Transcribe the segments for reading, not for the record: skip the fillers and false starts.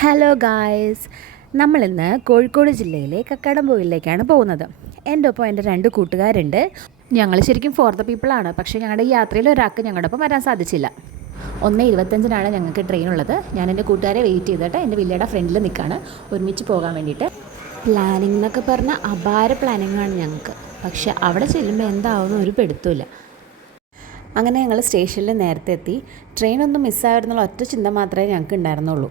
Hello guys, നമ്മളിന്ന് കോഴിക്കോട് ജില്ലയിലെ കക്കാടംപൊയിലേക്കാണ് പോകുന്നത്. എൻ്റെ ഒപ്പം എൻ്റെ 2 കൂട്ടുകാരുണ്ട്. ഞങ്ങൾ ശരിക്കും ഫോർ ദ പീപ്പിളാണ്. പക്ഷേ ഞങ്ങളുടെ ഈ യാത്രയിൽ ഒരാൾക്ക് ഞങ്ങളുടെ ഒപ്പം വരാൻ സാധിച്ചില്ല. 1:25 ഞങ്ങൾക്ക് ട്രെയിൻ ഉള്ളത്. ഞാൻ എൻ്റെ കൂട്ടുകാരെ വെയിറ്റ് ചെയ്തിട്ട് എൻ്റെ വില്ലയുടെ ഫ്രണ്ടിൽ നിൽക്കുകയാണ് ഒരുമിച്ച് പോകാൻ വേണ്ടിയിട്ട്. പ്ലാനിങ് എന്നൊക്കെ പറഞ്ഞാൽ അപാര പ്ലാനിങ്ങാണ് ഞങ്ങൾക്ക്. പക്ഷേ അവിടെ ചെല്ലുമ്പോൾ എന്താവുമെന്ന് ഒരു പെടുത്തില്ല. അങ്ങനെ ഞങ്ങൾ സ്റ്റേഷനിൽ നേരത്തെ എത്തി. ട്രെയിനൊന്നും മിസ്സായിരുന്നുള്ള ഒറ്റ ചിന്ത മാത്രമേ ഞങ്ങൾക്ക് ഉണ്ടായിരുന്നുള്ളൂ.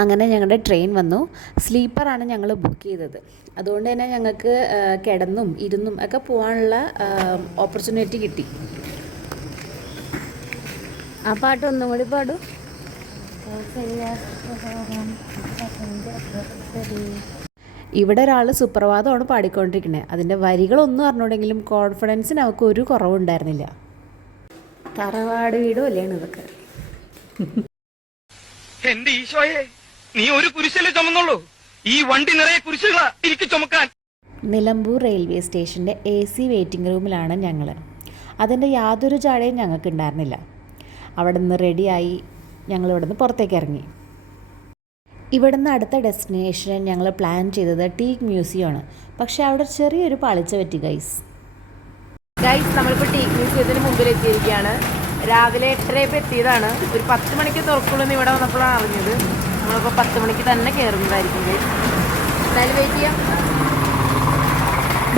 അങ്ങനെ ഞങ്ങളുടെ ട്രെയിൻ വന്നു. സ്ലീപ്പറാണ് ഞങ്ങൾ ബുക്ക് ചെയ്തത്. അതുകൊണ്ട് തന്നെ ഞങ്ങൾക്ക് കിടന്നും ഇരുന്നും ഒക്കെ പോകാനുള്ള ഓപ്പർച്യൂണിറ്റി കിട്ടി. ആ പാട്ട് ഒന്നും കൂടി പാടും. ഇവിടെ ഒരാൾ സുപ്രഭാതമാണ് പാടിക്കൊണ്ടിരിക്കുന്നത്. അതിൻ്റെ വരികളൊന്നും അറിഞ്ഞുണ്ടെങ്കിലും കോൺഫിഡൻസിന് അവർക്ക് ഒരു കുറവുണ്ടായിരുന്നില്ല. തറവാട് വീടും അല്ലേണ് ഇതൊക്കെ. എന്റെ ഈശോയെ, നീ ഒരു കുരിശല്ലേ ചുമന്നുള്ളൂ? ഈ വണ്ടി നിറയെ കുരിശുകളാ എനിക്ക് ചുമക്കാൻ. നിലമ്പൂർ റെയിൽവേ സ്റ്റേഷൻ്റെ AC വെയിറ്റിംഗ് റൂമിലാണ് ഞങ്ങൾ. അതിൻ്റെ യാതൊരു ചാടയും ഞങ്ങൾക്ക് ഉണ്ടായിരുന്നില്ല. അവിടെ നിന്ന് റെഡിയായി ഞങ്ങൾ ഇവിടെ നിന്ന് പുറത്തേക്ക് ഇറങ്ങി. ഇവിടെ നിന്ന് അടുത്ത ഡെസ്റ്റിനേഷൻ ഞങ്ങൾ പ്ലാൻ ചെയ്തത് ടീക്ക് മ്യൂസിയമാണ്. പക്ഷേ അവിടെ ചെറിയൊരു പാളിച്ച പറ്റി ഗൈസ്. നമ്മളിപ്പോൾ ടീക്ക് മ്യൂസിയത്തിന് മുമ്പിൽ എത്തിയിരിക്കുകയാണ്. രാവിലെ 8:30 എത്തിയതാണ്. ഒരു 10 മണിക്ക് തുറക്കുള്ളൂ എന്ന് ഇവിടെ വന്നപ്പോഴാണ് അറിഞ്ഞത്. നമ്മളിപ്പോൾ 10 മണിക്ക് തന്നെ കയറുന്നതായിരിക്കും. എന്തായാലും വെയിറ്റ് ചെയ്യാം.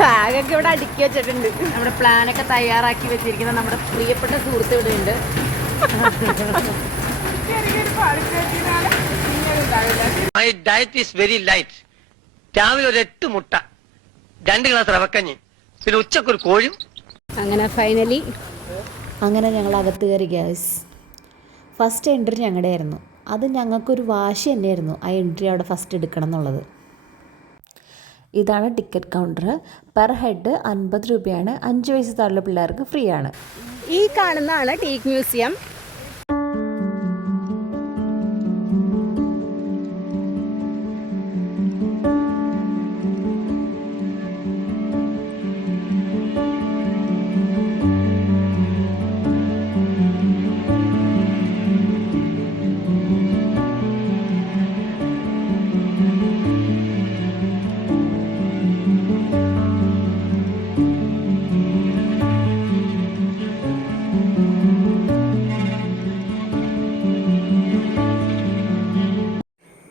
ബാഗൊക്കെ ഇവിടെ അടുക്കി വെച്ചിട്ടുണ്ട്. നമ്മുടെ പ്ലാനൊക്കെ തയ്യാറാക്കി വെച്ചിരിക്കുന്ന നമ്മുടെ പ്രിയപ്പെട്ട സുഹൃത്ത് ഇവിടെ ഉണ്ട്. My diet is very light. രാവിലെ ഒരു 8 മുട്ട, 2 ഗ്ലാസ് റവക്കഞ്ഞി, പിന്നെ ഉച്ചക്കൊരു കോഴും. അങ്ങനെ ഞങ്ങൾ അകത്ത് കയറി ഗ്യാസ്. ഫസ്റ്റ് എൻട്രി ഞങ്ങളുടെ ആയിരുന്നു. അത് ഞങ്ങൾക്കൊരു വാശി തന്നെയായിരുന്നു ആ എൻട്രി അവിടെ ഫസ്റ്റ് എടുക്കണം എന്നുള്ളത്. ഇതാണ് ടിക്കറ്റ് കൗണ്ടർ. പെർ ഹെഡ് 50 രൂപയാണ്. 5 വയസ്സ് താഴെയുള്ള പിള്ളേർക്ക് ഫ്രീ ആണ്. ഈ കാണുന്നതാണ് ടീക്ക് മ്യൂസിയം.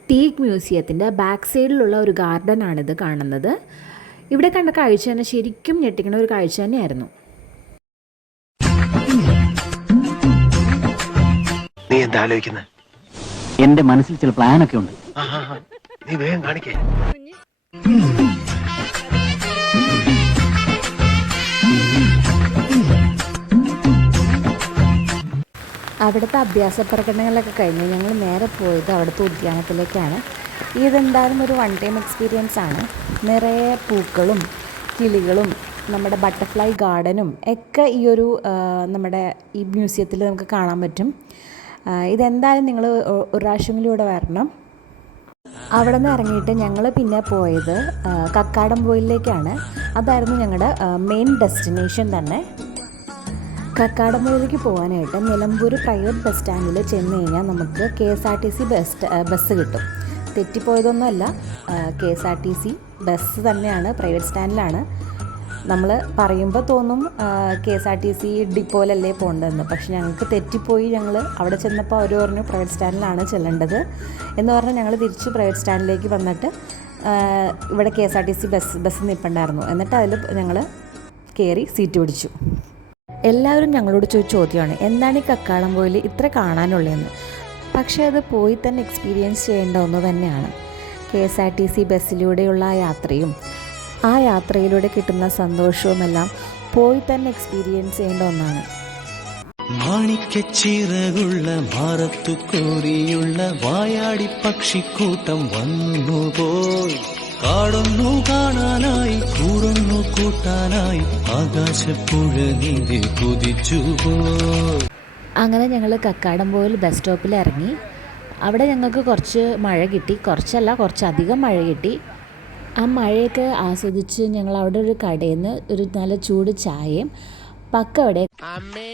ടീക്ക് മ്യൂസിയത്തിൻ്റെ ബാക്ക് സൈഡിലുള്ള ഒരു ഗാർഡനാണിത് കാണുന്നത്. ഇവിടെ കണ്ട കാഴ്ച തന്നെ ശരിക്കും ഞെട്ടിക്കുന്ന ഒരു കാഴ്ച തന്നെയായിരുന്നു. നീ എന്താ ആലോചിക്കുന്നത്? എന്റെ മനസ്സിൽ ചില പ്ലാനൊക്കെ ഉണ്ട്. നീ വേഗം കാണിക്കേ. അവിടുത്തെ അഭ്യാസ പ്രകടനങ്ങളൊക്കെ കഴിഞ്ഞ് ഞങ്ങൾ നേരെ പോയത് അവിടുത്തെ ഉദ്യാനത്തിലേക്കാണ്. ഇതെന്തായാലും ഒരു 1 ടൈം എക്സ്പീരിയൻസ് ആണ്. നിറയെ പൂക്കളും കിളികളും നമ്മുടെ ബട്ടർഫ്ലൈ ഗാർഡനും ഒക്കെ ഈ ഒരു നമ്മുടെ ഈ മ്യൂസിയത്തിൽ നമുക്ക് കാണാൻ പറ്റും. ഇതെന്തായാലും നിങ്ങൾ ഒരു പ്രാവശ്യമെങ്കിലും ഇവിടെ വരണം. അവിടെ നിന്ന് ഇറങ്ങിയിട്ട് ഞങ്ങൾ പിന്നെ പോയത് കക്കാടംപൊയിലേക്കാണ്. അതായിരുന്നു ഞങ്ങളുടെ മെയിൻ ഡെസ്റ്റിനേഷൻ തന്നെ. കക്കാടംപൊയിലേക്ക് പോകാനായിട്ട് നിലമ്പൂർ പ്രൈവറ്റ് ബസ് സ്റ്റാൻഡിൽ ചെന്ന് കഴിഞ്ഞാൽ നമുക്ക് KSRTC ബസ് കിട്ടും. തെറ്റിപ്പോയതൊന്നുമല്ല, KSRTC ബസ് തന്നെയാണ്. പ്രൈവറ്റ് സ്റ്റാൻഡിലാണ്. നമ്മൾ പറയുമ്പോൾ തോന്നും KSRTC ഡിപ്പോയിലല്ലേ പോകേണ്ടതെന്ന്. പക്ഷെ ഞങ്ങൾക്ക് തെറ്റിപ്പോയി. ഞങ്ങൾ അവിടെ ചെന്നപ്പോൾ അവർ പറഞ്ഞു പ്രൈവറ്റ് സ്റ്റാൻഡിലാണ് ചെല്ലേണ്ടത് എന്ന് പറഞ്ഞാൽ ഞങ്ങൾ തിരിച്ച് പ്രൈവറ്റ് സ്റ്റാൻഡിലേക്ക് വന്നിട്ട് ഇവിടെ KSRTC ബസ് നിൽപ്പുണ്ടായിരുന്നു. എന്നിട്ട് അതിൽ ഞങ്ങൾ കയറി സീറ്റ് പിടിച്ചു. എല്ലാവരും ഞങ്ങളോട് ചോദ്യമാണ്, എന്താണ് ഈ കക്കാടംപൊയിൽ ഇത്ര കാണാനുള്ളതെന്ന്. പക്ഷേ അത് പോയി തന്നെ എക്സ്പീരിയൻസ് ചെയ്യേണ്ട ഒന്ന് തന്നെയാണ്. KSRTC ബസ്സിലൂടെയുള്ള ആ യാത്രയും ആ യാത്രയിലൂടെ കിട്ടുന്ന സന്തോഷവുമെല്ലാം പോയി തന്നെ എക്സ്പീരിയൻസ് ചെയ്യേണ്ട ഒന്നാണ്. മാണിക്കച്ചിറകുള്ള ഭാരത്തു കോരിയുള്ള വായാടി പക്ഷിക്കൂട്ടം വന്നുപോയി. കാടൊന്നു കാണാനായി കൂടൊന്നു കൂട്ടാനായി ആകാശപ്പുഴ നീന്തി കുതിച്ചുപോയി. അങ്ങനെ ഞങ്ങൾ കക്കാടംപൊയിൽ ബസ് സ്റ്റോപ്പിൽ ഇറങ്ങി. അവിടെ ഞങ്ങൾക്ക് കുറച്ച് മഴ കിട്ടി. കുറച്ചധികം മഴ കിട്ടി. ആ മഴയൊക്കെ ആസ്വദിച്ച് ഞങ്ങൾ അവിടെ ഒരു കടയിൽ നിന്ന് ഒരു നല്ല ചൂട് ചായയും പക്കവിടെ അമ്മേ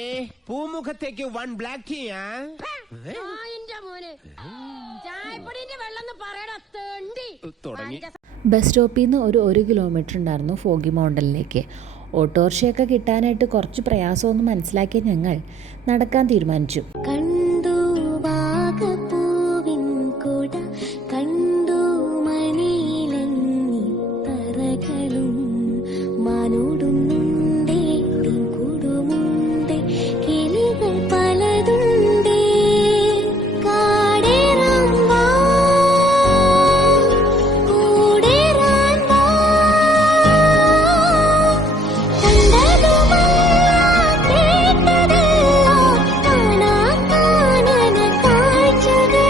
പൂമുഖത്തേക്ക് 1 ബ്ലാക്ക് ടീ. എന്റെ മോനെ ചായ ബസ് സ്റ്റോപ്പിൽ നിന്ന് ഒരു കിലോമീറ്റർ ഉണ്ടായിരുന്നു ഫോഗി മൗണ്ടനിലേക്ക്. ഓട്ടോറിക്ഷയൊക്കെ കിട്ടാനായിട്ട് കുറച്ച് പ്രയാസമൊന്നും മനസ്സിലാക്കിയ ഞങ്ങൾ നടക്കാൻ തീരുമാനിച്ചു. കണ്ടു വാഗപ്പൂവിൻ കൂട കണ്ടു മണിയിലങ്ങി തറകളും മാനോടുന്നുണ്ടേ കൂടുമുണ്ടേ കിളികൾ പലതുണ്ടേ കാടേറാൻ വാ കൂടേറാൻ വാ കണ്ടതുമെല്ലാം കേട്ടതെല്ലാം കാണാൻ കാഴ്ചകൾ.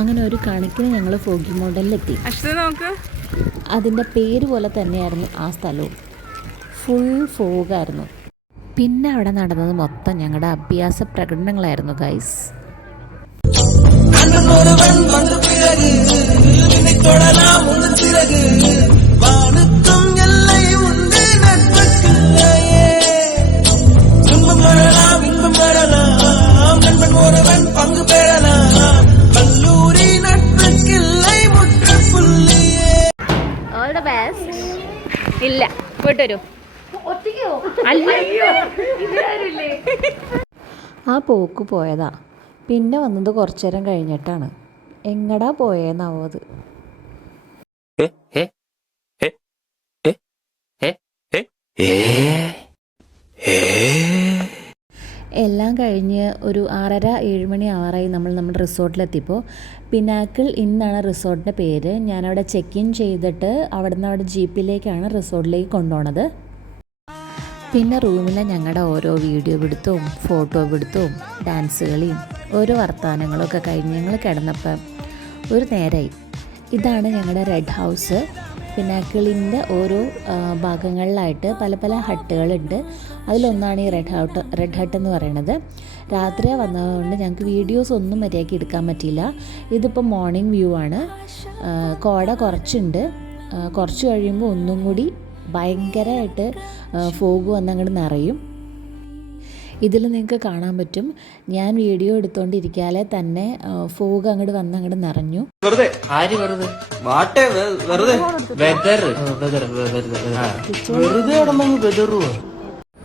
അങ്ങനെ ഒരു കണക്കിന് ഞങ്ങൾ ഫോഗി മൗണ്ടനിലെത്തി. നോക്ക്, അതിൻ്റെ പേര് പോലെ തന്നെയായിരുന്നു ആ സ്ഥലവും. ഫുൾ ഫോഗായിരുന്നു. പിന്നെ അവിടെ നടന്നത് മൊത്തം ഞങ്ങളുടെ അഭ്യാസ പ്രകടനങ്ങളായിരുന്നു ഗൈസ്. All the best. ഇല്ല, പോയിട്ട് വരൂ. ആ പോക്ക് പോയതാ. പിന്നെ വന്നത് കുറച്ചു നേരം കഴിഞ്ഞിട്ടാണ്. എങ്ങടാ പോയേന്നാവോ അത്. എല്ലാം കഴിഞ്ഞ് ഒരു 6:30-7 മണി ആവാറായി നമ്മൾ നമ്മുടെ റിസോർട്ടിലെത്തിയപ്പോൾ. പിനാക്കിൾ ഇന്നാണ് റിസോർട്ടിൻ്റെ പേര്. ഞാനവിടെ ചെക്ക് ഇൻ ചെയ്തിട്ട് അവിടെ ജീപ്പിലേക്കാണ് റിസോർട്ടിലേക്ക് കൊണ്ടുപോണത്. പിന്നെ റൂമിലെ ഞങ്ങളുടെ ഓരോ വീഡിയോ പിടുത്തവും ഫോട്ടോ പിടുത്തവും ഡാൻസ് കളിയും ഓരോ വർത്തമാനങ്ങളും ഒക്കെ കഴിഞ്ഞ് ഞങ്ങൾ കിടന്നപ്പം ഒരു നേരമായി. ഇതാണ് ഞങ്ങളുടെ റെഡ് ഹൗസ്. പിനാക്കിളിൻ്റെ ഓരോ ഭാഗങ്ങളിലായിട്ട് പല പല ഹട്ടുകളുണ്ട്. അതിലൊന്നാണ് ഈ റെഡ് ഹട്ട് എന്ന് പറയുന്നത്. രാത്രി വന്നതുകൊണ്ട് ഞങ്ങൾക്ക് വീഡിയോസ് ഒന്നും മര്യാദയ്ക്ക് എടുക്കാൻ പറ്റിയില്ല. ഇതിപ്പോൾ മോർണിംഗ് വ്യൂ ആണ്. കോട കുറച്ചുണ്ട്. കുറച്ച് കഴിയുമ്പോൾ ഒന്നും കൂടി ഭയങ്കരമായിട്ട് ഫോഗ് വന്നങ്ങോട്ട് നിറയും. ഇതിൽ നിങ്ങൾക്ക് കാണാൻ പറ്റും, ഞാൻ വീഡിയോ എടുത്തുകൊണ്ടിരിക്കാതെ തന്നെ ഫോഗ് അങ്ങോട്ട് വന്നങ്ങോട്ട് നിറഞ്ഞു.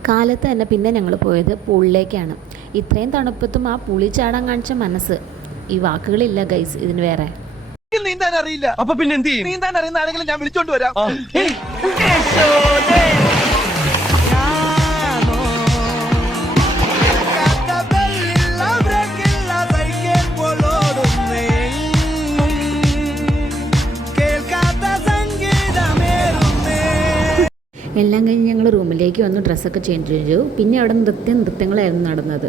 കാലത്ത് തന്നെ പിന്നെ ഞങ്ങൾ പോയത് പൂളിലേക്കാണ്. ഇത്രയും തണുപ്പത്തും ആ പൂളി ചാടാൻ കാണിച്ച മനസ്സ്, ഈ വാക്കുകളില്ല ഗൈസ് ഇതിന് വേറെ. നീന്താൻ അറിയില്ല, അപ്പൊ പിന്നെ എന്ത് ചെയ്യും? നീന്താൻ അറിയുന്ന ആരെങ്കിലും ഞാൻ വിളിച്ചോണ്ട് വരാം. എല്ലാം കഴിഞ്ഞ് ഞങ്ങൾ റൂമിലേക്ക് വന്ന് ഡ്രസ്സൊക്കെ ചേഞ്ച് ചെയ്തു. പിന്നെ അവിടെ നൃത്യങ്ങളായിരുന്നു നടന്നത്.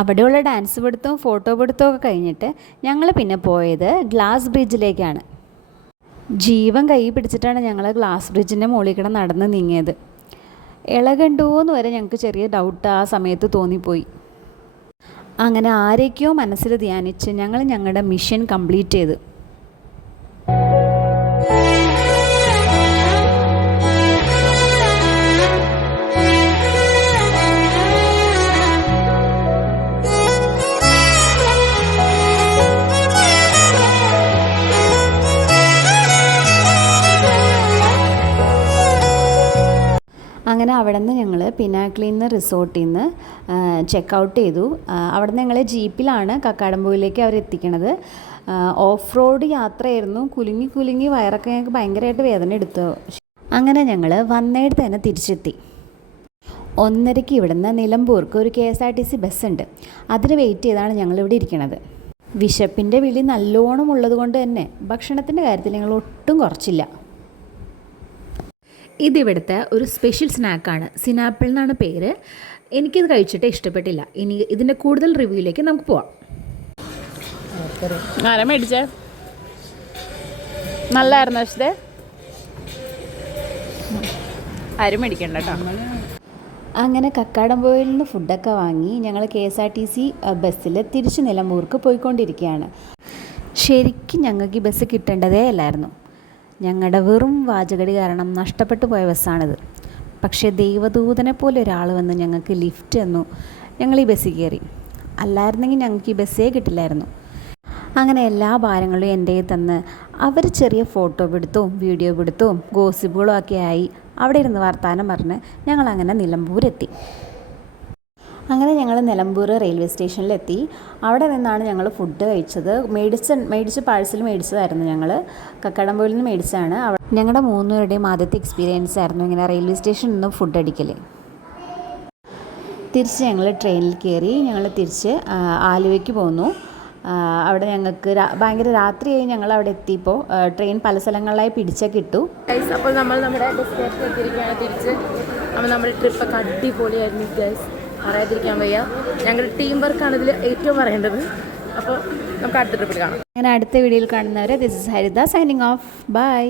അവിടെയുള്ള ഡാൻസ് പിടുത്തവും ഫോട്ടോ പിടുത്തവും ഒക്കെ കഴിഞ്ഞിട്ട് ഞങ്ങൾ പിന്നെ പോയത് ഗ്ലാസ് ബ്രിഡ്ജിലേക്കാണ്. ജീവൻ കൈ പിടിച്ചിട്ടാണ് ഞങ്ങൾ ഗ്ലാസ് ബ്രിഡ്ജിൻ്റെ മുകളിൽ കൂടെ നടന്ന് നീങ്ങിയത്. ഇളകണ്ടോന്ന് വരെ ഞങ്ങൾക്ക് ചെറിയ ഡൗട്ട് ആ സമയത്ത് തോന്നിപ്പോയി. അങ്ങനെ ആരൊക്കെയോ മനസ്സിൽ ധ്യാനിച്ച് ഞങ്ങൾ ഞങ്ങളുടെ മിഷൻ കംപ്ലീറ്റ് ചെയ്ത്. അങ്ങനെ അവിടെ നിന്ന് ഞങ്ങൾ പിനാക്കിളിൽ നിന്ന് റിസോർട്ടിൽ നിന്ന് ചെക്ക് ഔട്ട് ചെയ്തു. അവിടെ നിന്ന് ഞങ്ങൾ ജീപ്പിലാണ് കക്കാടംപൊയിലേക്ക് അവർ എത്തിക്കണത്. ഓഫ് റോഡ് യാത്രയായിരുന്നു. കുലുങ്ങി വയറൊക്കെ ഞങ്ങൾക്ക് ഭയങ്കരമായിട്ട് വേദന എടുത്തു. അങ്ങനെ ഞങ്ങൾ വന്നേടത്ത് തന്നെ തിരിച്ചെത്തി. 1:30 ഇവിടുന്ന് നിലമ്പൂർക്ക് ഒരു KSRTC ബസ്സുണ്ട്. അതിന് വെയിറ്റ് ചെയ്താണ് ഞങ്ങളിവിടെ ഇരിക്കുന്നത്. വിശപ്പിൻ്റെ വിളി നല്ലോണം ഉള്ളത് കൊണ്ട് തന്നെ ഭക്ഷണത്തിൻ്റെ കാര്യത്തിൽ ഞങ്ങൾ ഒട്ടും കുറച്ചില്ല. ഇതിവിടുത്തെ ഒരു സ്പെഷ്യൽ സ്നാക്കാണ്. സിനാപ്പിൾ എന്നാണ് പേര്. എനിക്കിത് കഴിച്ചിട്ട് ഇഷ്ടപ്പെട്ടില്ല. ഇനി ഇതിൻ്റെ കൂടുതൽ റിവ്യൂയിലേക്ക് നമുക്ക് പോവാം. ആരാ മേടിച്ചേ? നല്ലായിരുന്നു. പക്ഷേ ആരും മേടിക്കണ്ട കേട്ടോ. അങ്ങനെ കക്കാടംപൊയിൽ നിന്ന് ഫുഡൊക്കെ വാങ്ങി ഞങ്ങൾ KSRTC ബസ്സിൽ തിരിച്ച് നിലമ്പൂർക്ക് പോയിക്കൊണ്ടിരിക്കുകയാണ്. ശരിക്കും ഞങ്ങൾക്ക് ഈ ബസ് കിട്ടേണ്ടതേ അല്ലായിരുന്നു. ഞങ്ങളുടെ വെറും വാചകടി കാരണം നഷ്ടപ്പെട്ടു പോയ ബസ്സാണിത്. പക്ഷേ ദൈവദൂതനെ പോലെ ഒരാൾ വന്ന് ഞങ്ങൾക്ക് ലിഫ്റ്റ് തന്നു. ഞങ്ങൾ ഈ ബസ്സിൽ കയറി. അല്ലായിരുന്നെങ്കിൽ ഞങ്ങൾക്ക് ഈ ബസ്സേ കിട്ടില്ലായിരുന്നു. അങ്ങനെ എല്ലാ ഭാരങ്ങളും എൻ്റെ തന്ന് അവർ ചെറിയ ഫോട്ടോ പിടുത്തവും വീഡിയോ പിടുത്തവും ഗോസിപ്പുകളും ഒക്കെ ആയി അവിടെ ഇരുന്ന് വർത്താനം പറഞ്ഞ് ഞങ്ങളങ്ങനെ നിലമ്പൂരെത്തി. അങ്ങനെ ഞങ്ങൾ നിലമ്പൂർ റെയിൽവേ സ്റ്റേഷനിലെത്തി. അവിടെ നിന്നാണ് ഞങ്ങൾ ഫുഡ് കഴിച്ചത്. മേടിച്ച് പാഴ്സൽ മേടിച്ചതായിരുന്നു. ഞങ്ങൾ കക്കാടംപൊയിലിൽ നിന്ന് മേടിച്ചതാണ്. ഞങ്ങളുടെ 3 പേരുടെയും ആദ്യത്തെ എക്സ്പീരിയൻസ് ആയിരുന്നു ഇങ്ങനെ റെയിൽവേ സ്റ്റേഷനിൽ നിന്ന് ഫുഡ് അടിക്കൽ. തിരിച്ച് ഞങ്ങൾ ട്രെയിനിൽ കയറി. ഞങ്ങൾ തിരിച്ച് ആലുവയ്ക്ക് പോന്നു. അവിടെ ഞങ്ങൾക്ക് ഭയങ്കര രാത്രിയായി. ഞങ്ങൾ അവിടെ എത്തിയപ്പോൾ ട്രെയിൻ പല സ്ഥലങ്ങളിലായി പിടിച്ചൊക്കെ ഇട്ടു. ഗൈസ്, അപ്പോൾ നമ്മൾ നമ്മുടെ ഡെസ്റ്റിനേഷൻ എത്തിയിരിക്കുകയാണ് തിരിച്ച്. അപ്പോൾ നമ്മുടെ ട്രിപ്പൊക്കെ അടിപൊളിയായിരുന്നു ഗൈസ്, പറയാതിരിക്കാൻ വയ്യ. ഞങ്ങളുടെ ടീം വർക്കാണ് ഇതിൽ ഏറ്റവും പറയേണ്ടത്. അപ്പോൾ നമുക്ക് അടുത്ത ട്രിപ്പിൽ കാണാം. അങ്ങനെ അടുത്ത വീഡിയോയിൽ കാണുന്നവരെ this is Haritha signing off. By.